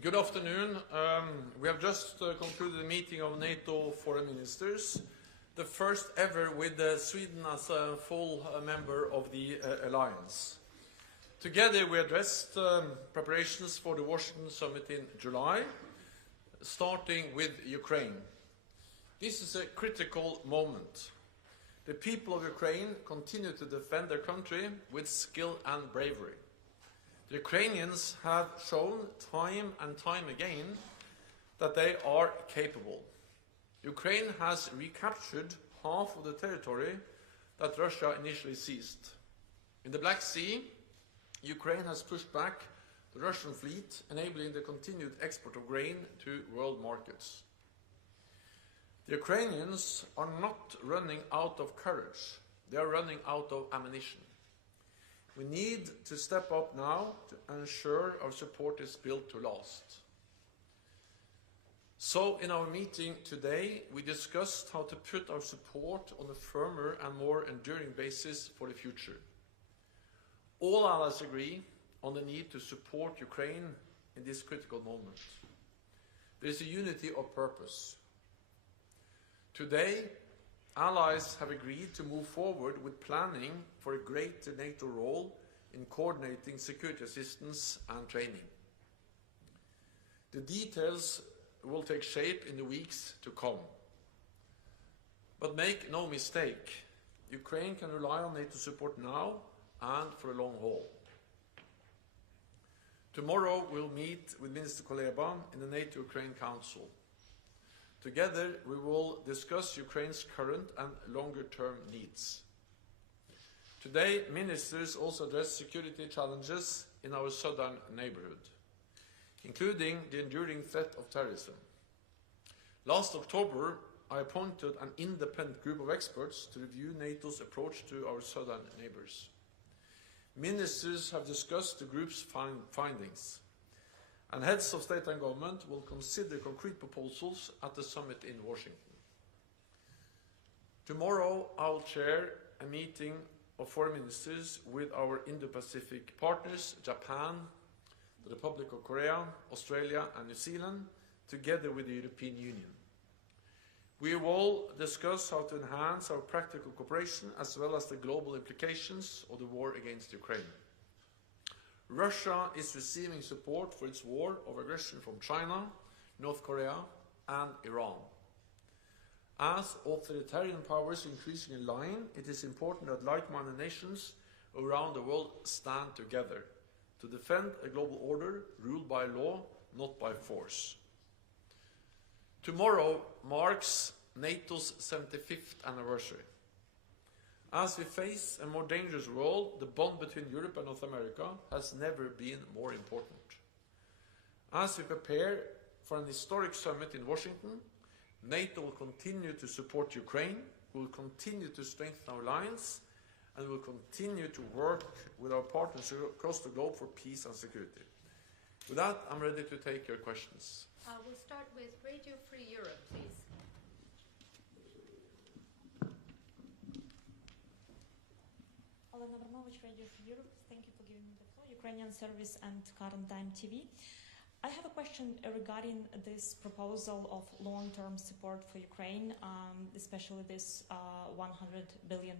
Good afternoon. We have just concluded the meeting of NATO foreign ministers, the first ever with Sweden as a full member of the alliance. Together we addressed preparations for the Washington summit in July, starting with Ukraine. This is a critical moment. The people of Ukraine continue to defend their country with skill and bravery. The Ukrainians have shown time and time again that they are capable. Ukraine has recaptured half of the territory that Russia initially seized. In the Black Sea, Ukraine has pushed back the Russian fleet, enabling the continued export of grain to world markets. The Ukrainians are not running out of courage, they are running out of ammunition. We need to step up now to ensure our support is built to last. So, in our meeting today, we discussed how to put our support on a firmer and more enduring basis for the future. All allies agree on the need to support Ukraine in this critical moment. There is a unity of purpose. Today, allies have agreed to move forward with planning for a greater NATO role in coordinating security assistance and training. The details will take shape in the weeks to come. But make no mistake, Ukraine can rely on NATO support now and for a long haul. Tomorrow we'll meet with Minister Kuleba in the NATO-Ukraine Council. Together, we will discuss Ukraine's current and longer-term needs. Today, ministers also address security challenges in our southern neighborhood, including the enduring threat of terrorism. Last October, I appointed an independent group of experts to review NATO's approach to our southern neighbors. Ministers have discussed the group's findings, and heads of state and government will consider concrete proposals at the summit in Washington. Tomorrow, I'll chair a meeting of foreign ministers with our Indo-Pacific partners, Japan, the Republic of Korea, Australia, and New Zealand, together with the European Union. We will discuss how to enhance our practical cooperation as well as the global implications of the war against Ukraine. Russia is receiving support for its war of aggression from China, North Korea, and Iran. As authoritarian powers increasing in line, it is important that like-minded nations around the world stand together to defend a global order ruled by law, not by force. Tomorrow marks NATO's 75th anniversary. As we face a more dangerous world, the bond between Europe and North America has never been more important. As we prepare for an historic summit in Washington, NATO will continue to support Ukraine, will continue to strengthen our alliance, and will continue to work with our partners across the globe for peace and security. With that, I'm ready to take your questions. We'll start with Radio Free Europe, please. Olena Abramovich, Radio Free Europe. Thank you for giving me the floor. Ukrainian Service and Current Time TV. I have a question regarding this proposal of long-term support for Ukraine, especially this $100 billion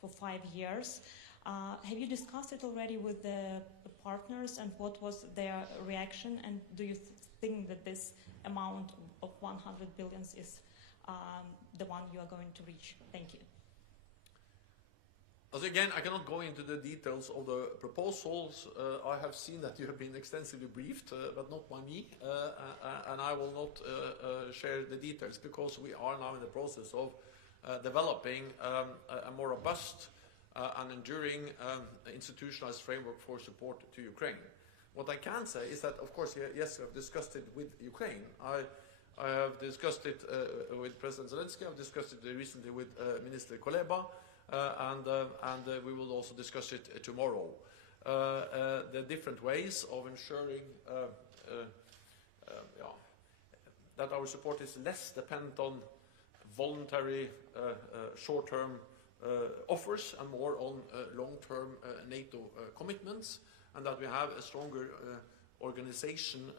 for 5 years. Have you discussed it already with the partners, and what was their reaction? And do you think that this amount of 100 billion is the one you are going to reach? Thank you. As again, I cannot go into the details of the proposals. I have seen that you have been extensively briefed, but not by me, and I will not share the details because we are now in the process of developing a more robust and enduring institutionalized framework for support to Ukraine. What I can say is that, of course, yes, we have discussed it with Ukraine. I have discussed it with President Zelensky. I've discussed it recently with Minister Kuleba. And we will also discuss it tomorrow. The different ways of ensuring that our support is less dependent on voluntary short-term offers and more on long-term NATO commitments, and that we have a stronger organization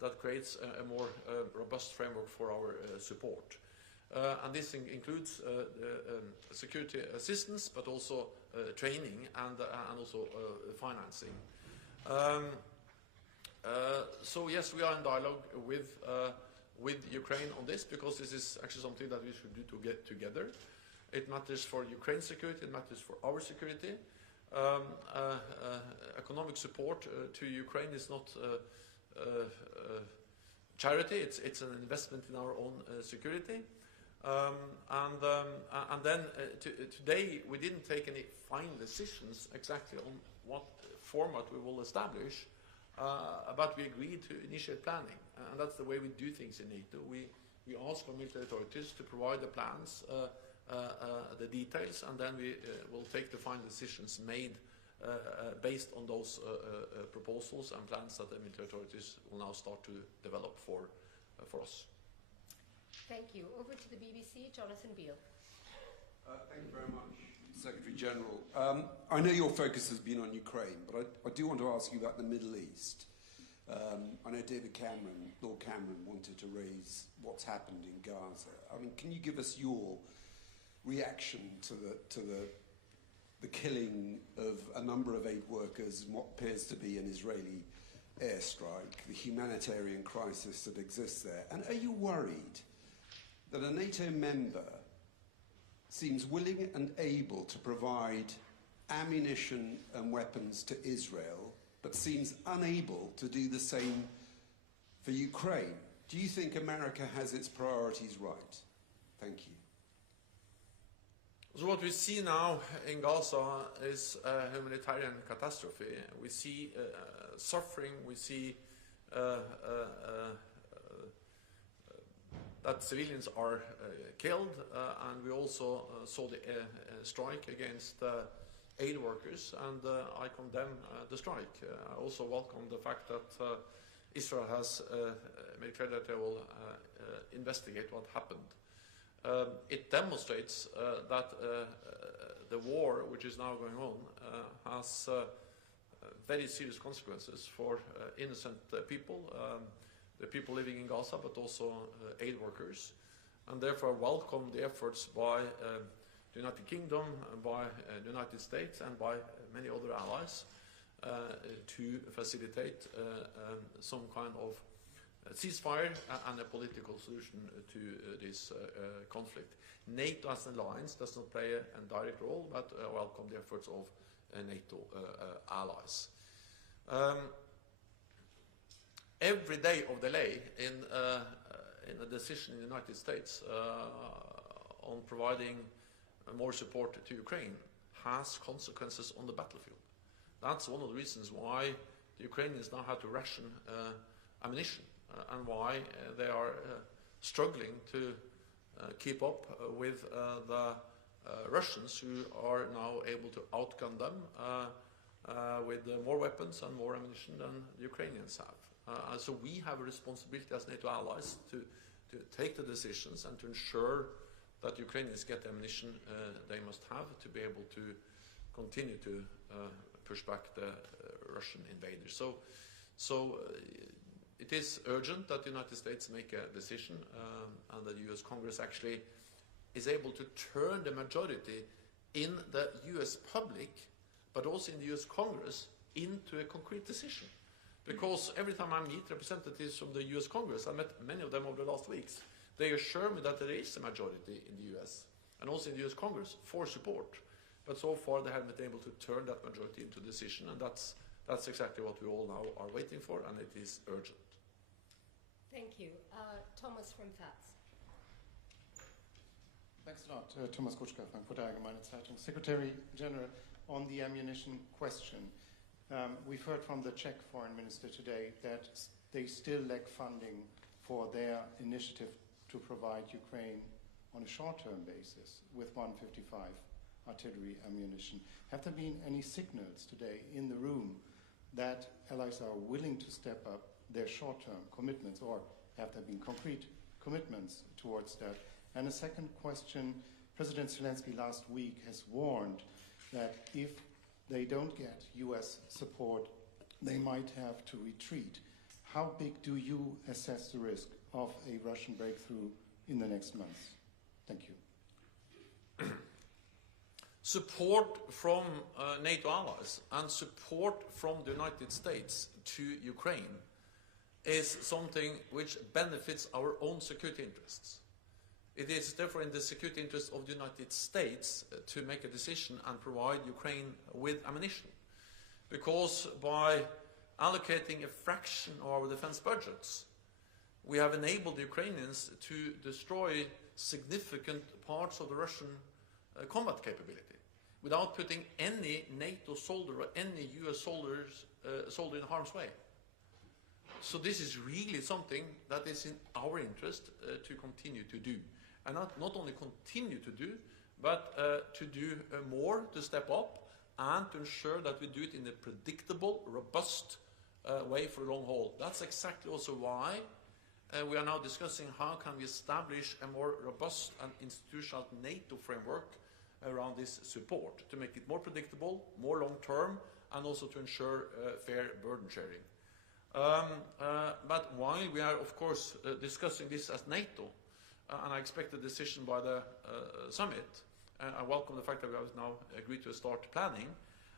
that creates a more robust framework for our support. And this includes security assistance, but also training and also financing. So yes, we are in dialogue with Ukraine on this, because this is actually something that we should do to get together. It matters for Ukraine's security, it matters for our security. Economic support to Ukraine is not charity, it's an investment in our own security. And then today we didn't take any final decisions exactly on what format we will establish, but we agreed to initiate planning, and that's the way we do things in NATO. We ask our military authorities to provide the plans, the details, and then we will take the final decisions made based on those proposals and plans that the military authorities will now start to develop for us. Thank you. Over to the BBC, Jonathan Beale. Thank you very much, Secretary General. I know your focus has been on Ukraine, but I do want to ask you about the Middle East. I know Lord Cameron wanted to raise what's happened in Gaza. I mean, can you give us your reaction to the killing of a number of aid workers in what appears to be an Israeli airstrike, the humanitarian crisis that exists there? And are you worried that a NATO member seems willing and able to provide ammunition and weapons to Israel, but seems unable to do the same for Ukraine? Do you think America has its priorities right? Thank you. So what we see now in Gaza is a humanitarian catastrophe. We see suffering, we see that civilians are killed, and we also saw the strike against aid workers, and I condemn the strike. I also welcome the fact that Israel has made clear that they will investigate what happened. It demonstrates that the war which is now going on has very serious consequences for innocent people, the people living in Gaza, but also aid workers. And therefore welcome the efforts by the United Kingdom, by the United States, and by many other allies to facilitate some kind of ceasefire and a political solution to this conflict. NATO as an alliance does not play a direct role, but welcome the efforts of NATO allies. Every day of delay in a decision in the United States on providing more support to Ukraine has consequences on the battlefield. That's one of the reasons why the Ukrainians now have to ration ammunition, and why they are struggling to keep up with the Russians, who are now able to outgun them with more weapons and more ammunition than the Ukrainians have. So we have a responsibility as NATO allies to take the decisions and to ensure that Ukrainians get the ammunition they must have to be able to continue to push back the Russian invaders. So it is urgent that the United States make a decision, and that the US Congress actually is able to turn the majority in the US public, but also in the US Congress, into a concrete decision. Because every time I meet representatives from the US Congress, I met many of them over the last weeks, they assure me that there is a majority in the US, and also in the US Congress, for support. But so far they haven't been able to turn that majority into a decision, and that's exactly what we all now are waiting for, and it is urgent. Thank you. Thomas from FATS. Thanks a lot. Thomas Kutschka, Frankfurter Allgemeine Zeitung. Secretary General, on the ammunition question, we've heard from the Czech foreign minister today that they still lack funding for their initiative to provide Ukraine on a short-term basis with 155 artillery ammunition. Have there been any signals today in the room that allies are willing to step up their short-term commitments, or have there been concrete commitments towards that? And a second question, President Zelensky last week has warned that if they don't get US support they might have to retreat. How big do you assess the risk of a Russian breakthrough in the next months? Thank you. Support from NATO allies and support from the United States to Ukraine is something which benefits our own security interests. It is therefore in the security interest of the United States to make a decision and provide Ukraine with ammunition. Because by allocating a fraction of our defense budgets, we have enabled the Ukrainians to destroy significant parts of the Russian combat capability without putting any NATO soldier or any US soldier in harm's way. So this is really something that is in our interest to continue to do. And not only continue to do, but to do more, to step up, and to ensure that we do it in a predictable, robust way for the long haul. That's exactly also why we are now discussing how can we establish a more robust and institutional NATO framework around this support, to make it more predictable, more long-term, and also to ensure fair burden sharing. But while we are, of course, discussing this as NATO, and I expect a decision by the summit, I welcome the fact that we have now agreed to start planning.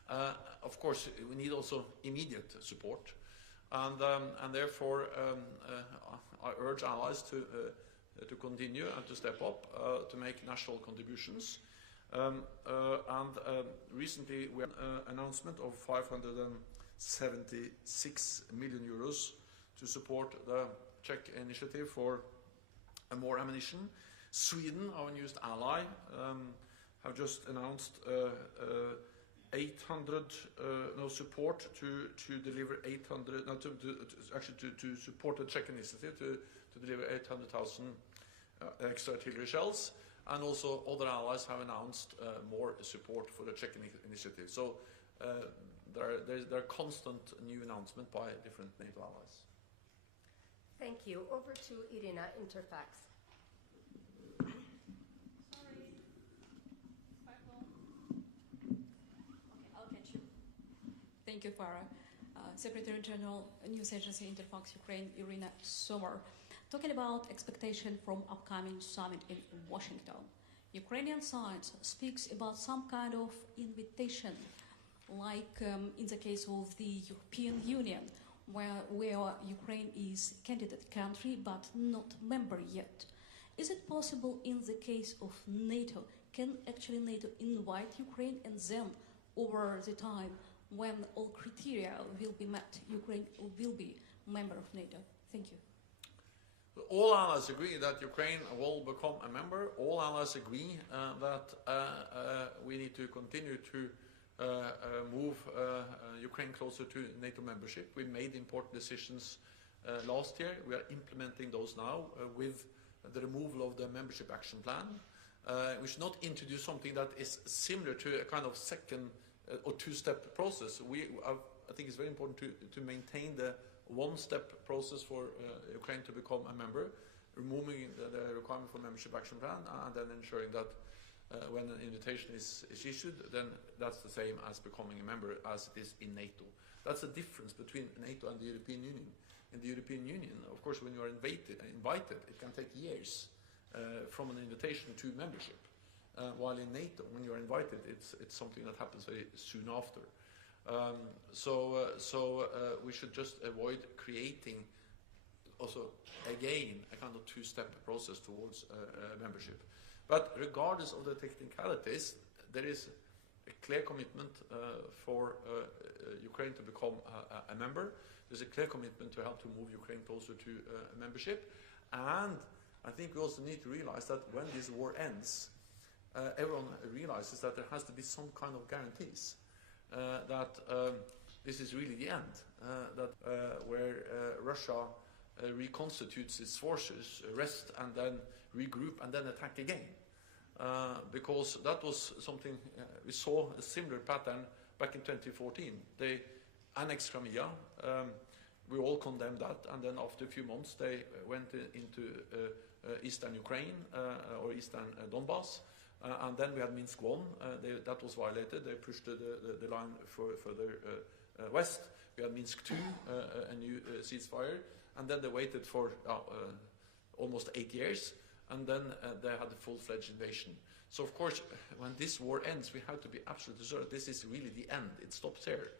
Of course, we need also immediate support, and therefore I urge allies to continue and to step up to make national contributions. Recently we had an announcement of 576 million euros to support the Czech initiative for more ammunition. Sweden, our newest ally, have just announced 800 support to deliver 800 to support the Czech initiative to deliver 800,000 extra artillery shells, and also other allies have announced more support for the Czech initiative. So there are constant new announcements by different NATO allies. Thank you. Over to Irina, Interfax. Thank you, Farah. Secretary General, News Agency Interfax Ukraine, Irina Sommer. Talking about expectation from upcoming summit in Washington, Ukrainian side speaks about some kind of invitation, like in the case of the European Union, where Ukraine is candidate country but not member yet. Is it possible in the case of NATO? Can actually NATO invite Ukraine, and then over the time when all criteria will be met, Ukraine will be member of NATO? Thank you. All allies agree that Ukraine will become a member. All allies agree that we need to continue to move Ukraine closer to NATO membership. We made important decisions last year. We are implementing those now with the removal of the membership action plan. We should not introduce something that is similar to a kind of second or two-step process. I think it's very important to maintain the one-step process for Ukraine to become a member, removing the requirement for membership action plan, and then ensuring that when an invitation is issued, then that's the same as becoming a member as it is in NATO. That's the difference between NATO and the European Union. In the European Union, of course, when you are invited, it can take years from an invitation to membership. While in NATO, when you are invited, it's something that happens very soon after. We should just avoid creating also again a kind of two-step process towards membership. But regardless of the technicalities, there is a clear commitment for Ukraine to become a member. There's a clear commitment to help to move Ukraine closer to membership. And I think we also need to realize that when this war ends, everyone realizes that there has to be some kind of guarantees that this is really the end, where Russia reconstitutes its forces, rest and then regroup and then attack again. Because that was something, we saw a similar pattern back in 2014. They annexed Crimea, we all condemned that, and then after a few months they went into eastern Ukraine or eastern Donbass. And then we had Minsk 1, that was violated. They pushed the line further west. We had Minsk II, a new ceasefire, and then they waited for almost 8 years, and then they had a full-fledged invasion. So of course, when this war ends, we have to be absolutely sure this is really the end. It stops here.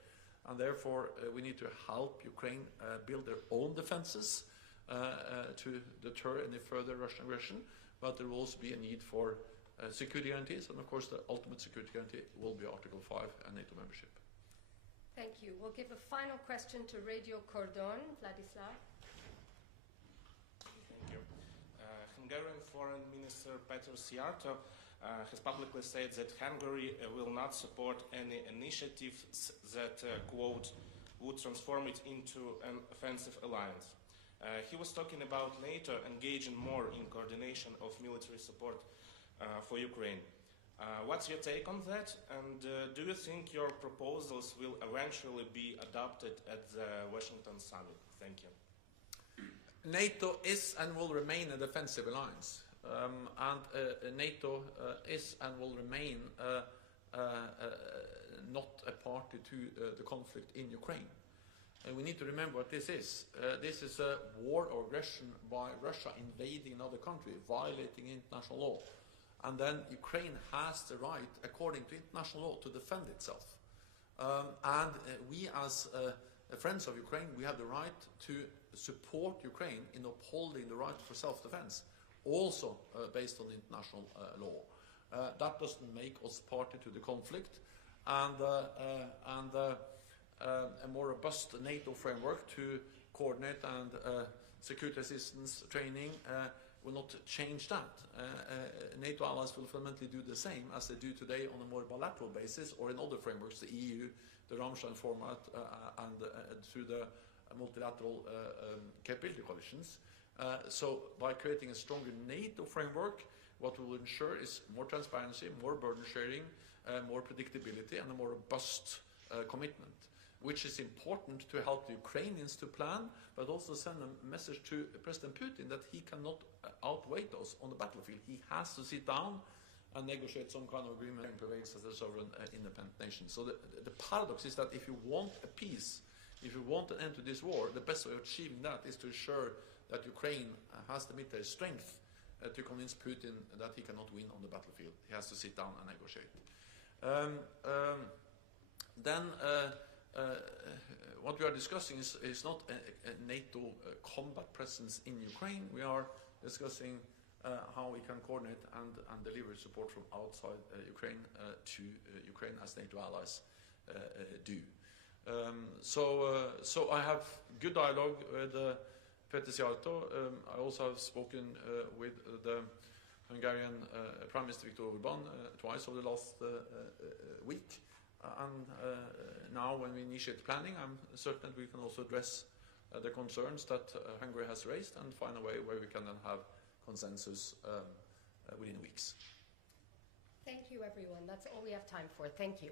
And therefore, we need to help Ukraine build their own defenses to deter any further Russian aggression, but there will also be a need for security guarantees, and of course the ultimate security guarantee will be Article 5 and NATO membership. Thank you. We'll give a final question to Radio Cordon, Vladislav. Thank you. Hungarian Foreign Minister Peter Szijjártó has publicly said that Hungary will not support any initiatives that, quote, would transform it into an offensive alliance. He was talking about NATO engaging more in coordination of military support for Ukraine. What's your take on that? And do you think your proposals will eventually be adopted at the Washington summit? Thank you. NATO is and will remain a defensive alliance. NATO is and will remain not a party to the conflict in Ukraine. And we need to remember what this is. This is a war or aggression by Russia invading another country, violating international law. And then Ukraine has the right, according to international law, to defend itself. We as friends of Ukraine, we have the right to support Ukraine in upholding the right for self-defense, also based on international law. That doesn't make us party to the conflict, and a more robust NATO framework to coordinate and security assistance training will not change that. NATO allies will fundamentally do the same as they do today on a more bilateral basis or in other frameworks, the EU, the Ramstein format, and through the multilateral capability coalitions. So by creating a stronger NATO framework, what we will ensure is more transparency, more burden sharing, more predictability, and a more robust commitment, which is important to help the Ukrainians to plan, but also send a message to President Putin that he cannot outweigh us on the battlefield. He has to sit down and negotiate some kind of agreement and prevails as a sovereign independent nation. So the paradox is that if you want a peace, if you want an end to this war, the best way of achieving that is to ensure that Ukraine has the military strength to convince Putin that he cannot win on the battlefield. He has to sit down and negotiate. What we are discussing is not a NATO combat presence in Ukraine. We are discussing how we can coordinate and deliver support from outside Ukraine to Ukraine as NATO allies do. So I have good dialogue with Peter Szijjártó. I also have spoken with the Hungarian Prime Minister Viktor Orbán twice over the last week. And now when we initiate planning, I'm certain we can also address the concerns that Hungary has raised and find a way where we can then have consensus within weeks. Thank you, everyone. That's all we have time for. Thank you.